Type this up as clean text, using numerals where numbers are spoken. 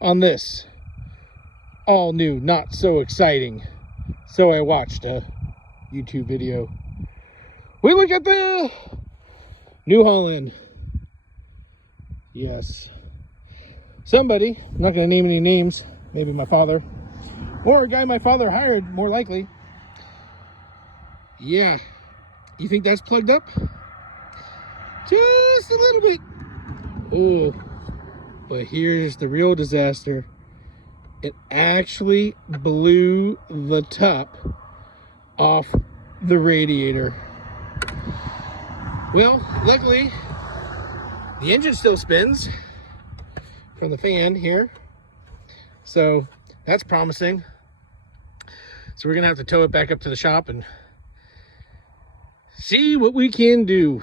on this all new, not so exciting. So I watched a YouTube video. We look at the New Holland. Yes. Somebody, I'm not going to name any names, maybe my father, or a guy my father hired, more likely. Yeah. You think that's plugged up? Just a little bit. Oh, but here's the real disaster. It actually blew the top off the radiator. Well, luckily, the engine still spins from the fan here. So that's promising. So we're gonna have to tow it back up to the shop and see what we can do.